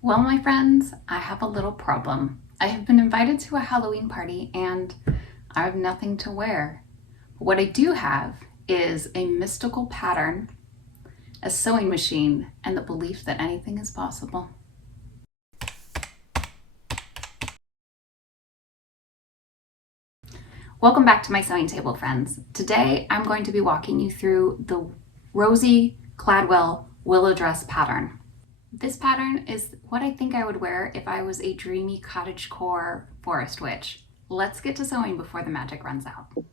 Well, my friends, I have a little problem. I have been invited to a Halloween party and I have nothing to wear. What I do have is a mystical pattern, a sewing machine, and the belief that anything is possible. Welcome back to my sewing table, friends. Today I'm going to be walking you through the Rosie Caldwell Willa Dress pattern. This pattern is what I think I would wear if I was a dreamy cottage-core forest witch. Let's get to sewing before the magic runs out. All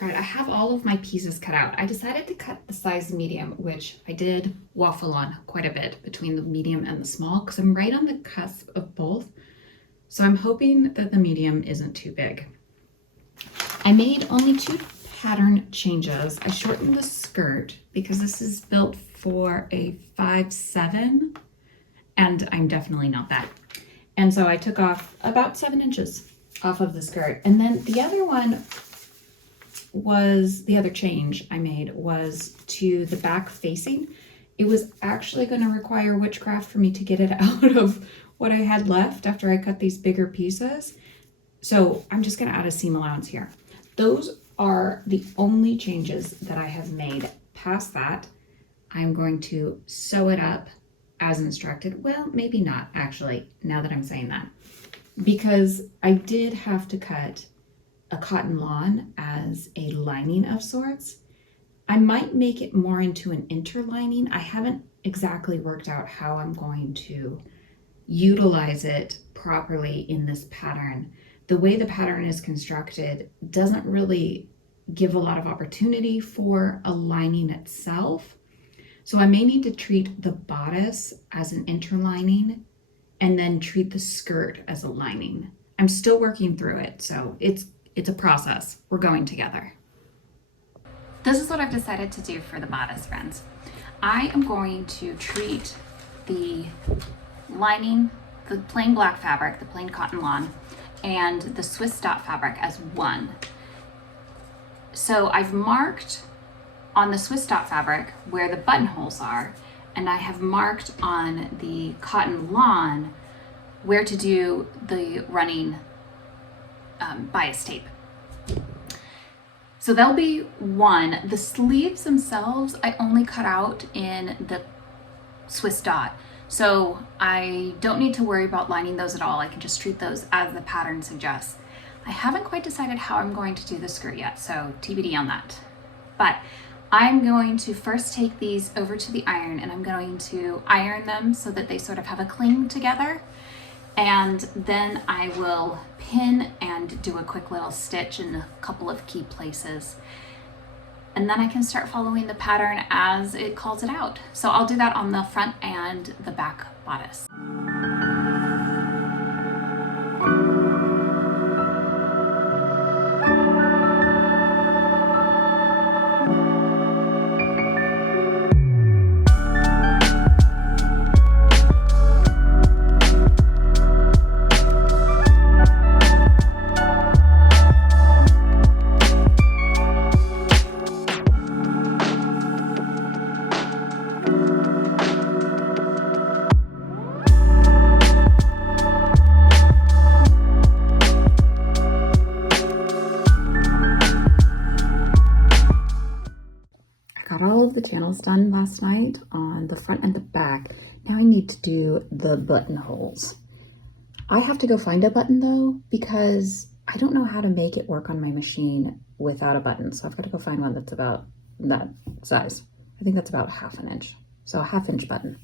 right, I have all of my pieces cut out. I decided to cut the size medium, which I did waffle on quite a bit between the medium and the small because I'm right on the cusp of both. So I'm hoping that the medium isn't too big. I made only 2 pattern changes. I shortened the skirt because this is built for a 5'7", and I'm definitely not that. And so I took off about 7 inches off of the skirt. And then the other change I made was to the back facing. It was actually going to require witchcraft for me to get it out of what I had left after I cut these bigger pieces. So I'm just going to add a seam allowance here. Those are the only changes that I have made. Past that, I'm going to sew it up as instructed. Well, maybe not actually, now that I'm saying that, because I did have to cut a cotton lawn as a lining of sorts. I might make it more into an interlining. I haven't exactly worked out how I'm going to utilize it properly in this pattern. The way the pattern is constructed doesn't really give a lot of opportunity for a lining itself. So I may need to treat the bodice as an interlining and then treat the skirt as a lining. I'm still working through it, so it's a process. We're going together. This is what I've decided to do for the bodice, friends. I am going to treat the lining, the plain black fabric, the plain cotton lawn, and the Swiss dot fabric as one. So I've marked on the Swiss dot fabric where the buttonholes are, and I have marked on the cotton lawn where to do the running bias tape. So there'll be one. The sleeves themselves I only cut out in the Swiss dot. So I don't need to worry about lining those at all. I can just treat those as the pattern suggests. I haven't quite decided how I'm going to do the skirt yet, so TBD on that. But I'm going to first take these over to the iron and I'm going to iron them so that they sort of have a cling together. And then I will pin and do a quick little stitch in a couple of key places. And then I can start following the pattern as it calls it out. So I'll do that on the front and the back bodice. Got all of the channels done last night on the front and the back. Now I need to do the buttonholes. I have to go find a button though, because I don't know how to make it work on my machine without a button. So I've got to go find one that's about that size. I think that's about 1/2 inch. So a 1/2 inch button.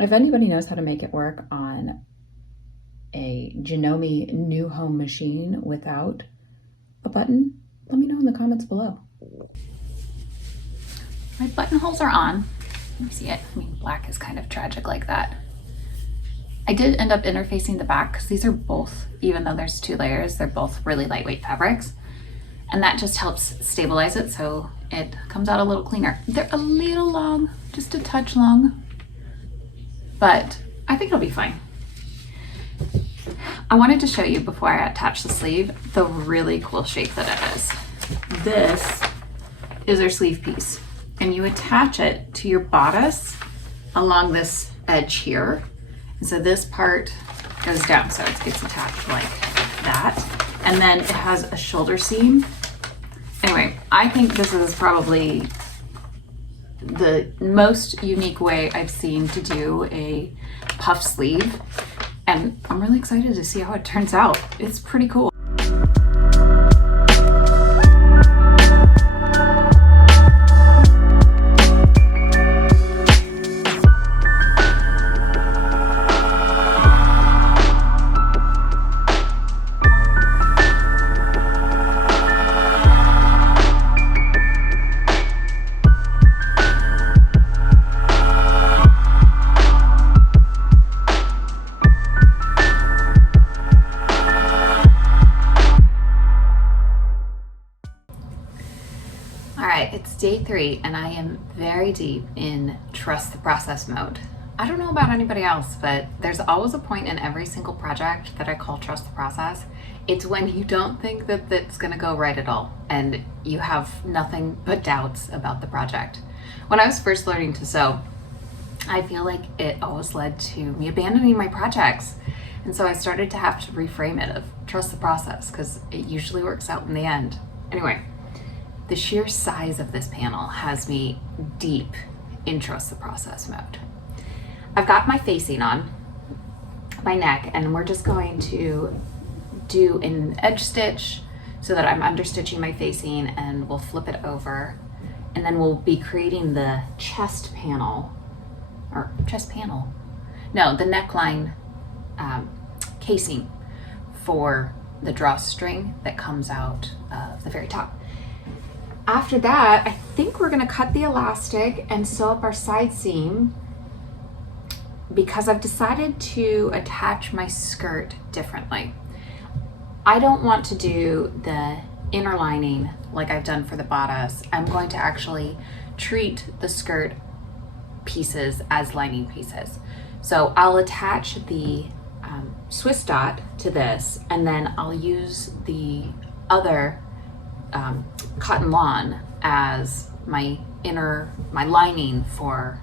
If anybody knows how to make it work on a Janome new home machine without a button, let me know in the comments below. My buttonholes are on. Let me see it. I mean, black is kind of tragic like that. I did end up interfacing the back because these are both, even though there's 2 layers, they're both really lightweight fabrics. And that just helps stabilize it so it comes out a little cleaner. They're a little long, just a touch long, but I think it'll be fine. I wanted to show you before I attach the sleeve, the really cool shape that it is. This is our sleeve piece, and you attach it to your bodice along this edge here. And so this part goes down, so it gets attached like that. And then it has a shoulder seam. Anyway, I think this is probably the most unique way I've seen to do a puff sleeve. And I'm really excited to see how it turns out. It's pretty cool. It's day 3 and I am very deep in trust the process mode. I don't know about anybody else, but there's always a point in every single project that I call trust the process. It's when you don't think that it's gonna go right at all and you have nothing but doubts about the project. When I was first learning to sew, I feel like it always led to me abandoning my projects. And so I started to have to reframe it of trust the process because it usually works out in the end. Anyway, the sheer size of this panel has me deep in trust the process mode. I've got my facing on my neck and we're just going to do an edge stitch so that I'm understitching my facing, and we'll flip it over and then we'll be creating the chest panel, or chest panel, no, the neckline casing for the drawstring that comes out of the very top. After that, I think we're gonna cut the elastic and sew up our side seam because I've decided to attach my skirt differently. I don't want to do the inner lining like I've done for the bodice. I'm going to actually treat the skirt pieces as lining pieces. So I'll attach the Swiss dot to this, and then I'll use the other cotton lawn as my lining for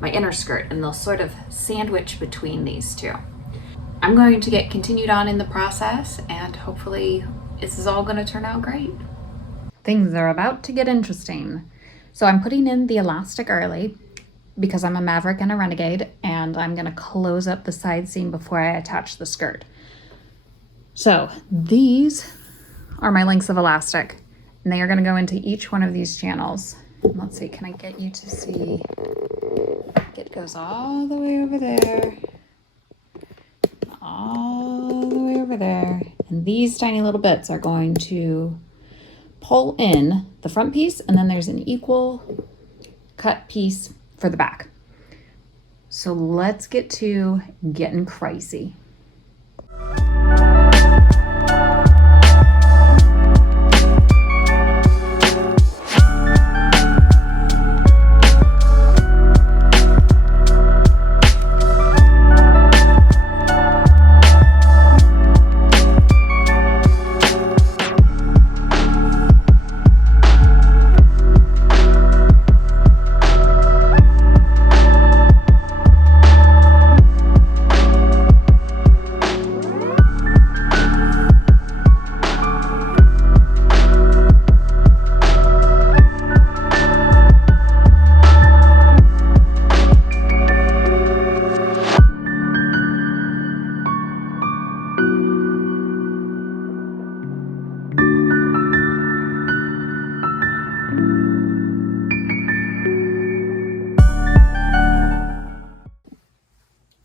my inner skirt, and they'll sort of sandwich between these two. I'm going to get continued on in the process, and hopefully this is all going to turn out great. Things are about to get interesting. So I'm putting in the elastic early because I'm a maverick and a renegade, and I'm going to close up the side seam before I attach the skirt. So these are my lengths of elastic, and they are going to go into each one of these channels. Let's see, can I get you to see? It goes all the way over there, all the way over there, and these tiny little bits are going to pull in the front piece, and then there's an equal cut piece for the back. So let's get to getting crazy.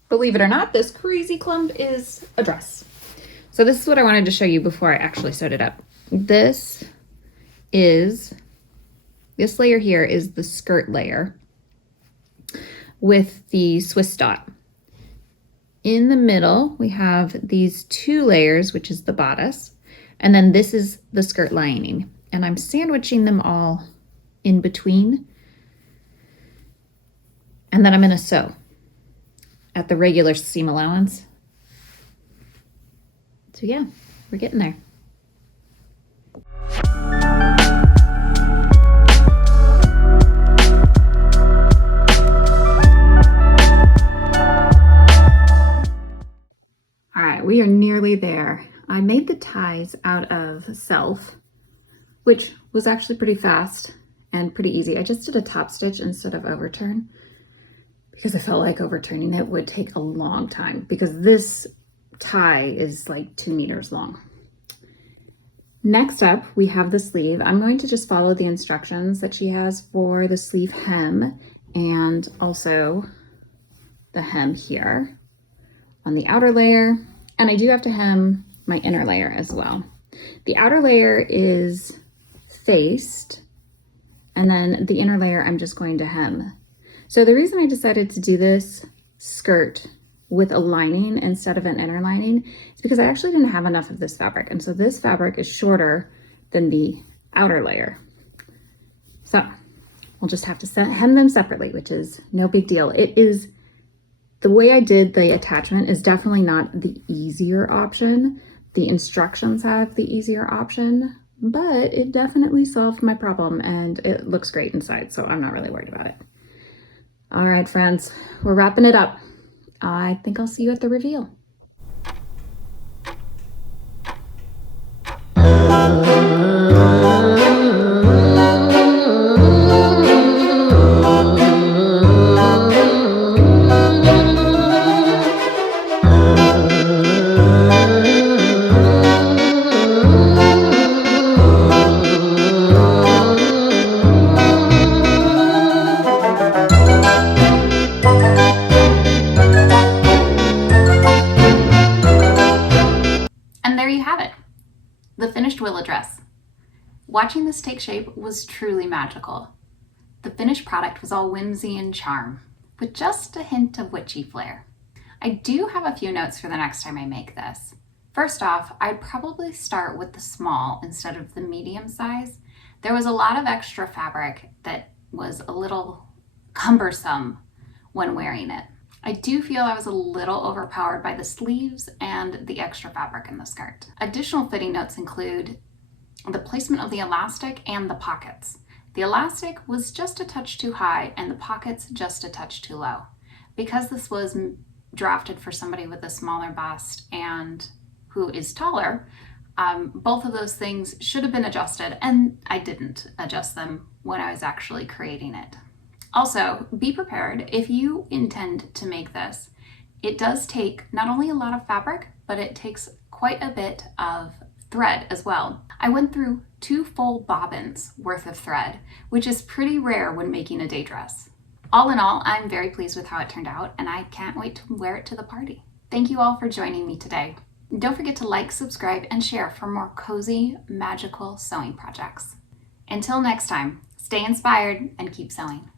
Believe it or not, this crazy clump is a dress. So this is what I wanted to show you before I actually sewed it up. This layer here is the skirt layer with the Swiss dot. In the middle, we have these two layers, which is the bodice, and then this is the skirt lining. And I'm sandwiching them all in between. And then I'm gonna sew at the regular seam allowance. So yeah, we're getting there. we are nearly there. I made the ties out of self, which was actually pretty fast and pretty easy. I just did a top stitch instead of overturn because I felt like overturning it would take a long time because this tie is like 2 meters long. Next up, we have the sleeve. I'm going to just follow the instructions that she has for the sleeve hem and also the hem here on the outer layer. And I do have to hem my inner layer as well. The outer layer is faced, and then the inner layer I'm just going to hem. So the reason I decided to do this skirt with a lining instead of an inner lining is because I actually didn't have enough of this fabric. And so this fabric is shorter than the outer layer. So we'll just have to hem them separately, which is no big deal. It is, the way I did the attachment is definitely not the easier option. The instructions have the easier option, but it definitely solved my problem and it looks great inside. So I'm not really worried about it. All right, friends, we're wrapping it up. I think I'll see you at the reveal. The finished Willa dress. Watching this take shape was truly magical. The finished product was all whimsy and charm, with just a hint of witchy flair. I do have a few notes for the next time I make this. First off, I'd probably start with the small instead of the medium size. There was a lot of extra fabric that was a little cumbersome when wearing it. I do feel I was a little overpowered by the sleeves and the extra fabric in the skirt. Additional fitting notes include the placement of the elastic and the pockets. The elastic was just a touch too high and the pockets just a touch too low. Because this was drafted for somebody with a smaller bust and who is taller, both of those things should have been adjusted, and I didn't adjust them when I was actually creating it. Also, be prepared if you intend to make this. It does take not only a lot of fabric, but it takes quite a bit of thread as well. I went through 2 full bobbins worth of thread, which is pretty rare when making a day dress. All in all, I'm very pleased with how it turned out, and I can't wait to wear it to the party. Thank you all for joining me today. Don't forget to like, subscribe, and share for more cozy, magical sewing projects. Until next time, stay inspired and keep sewing.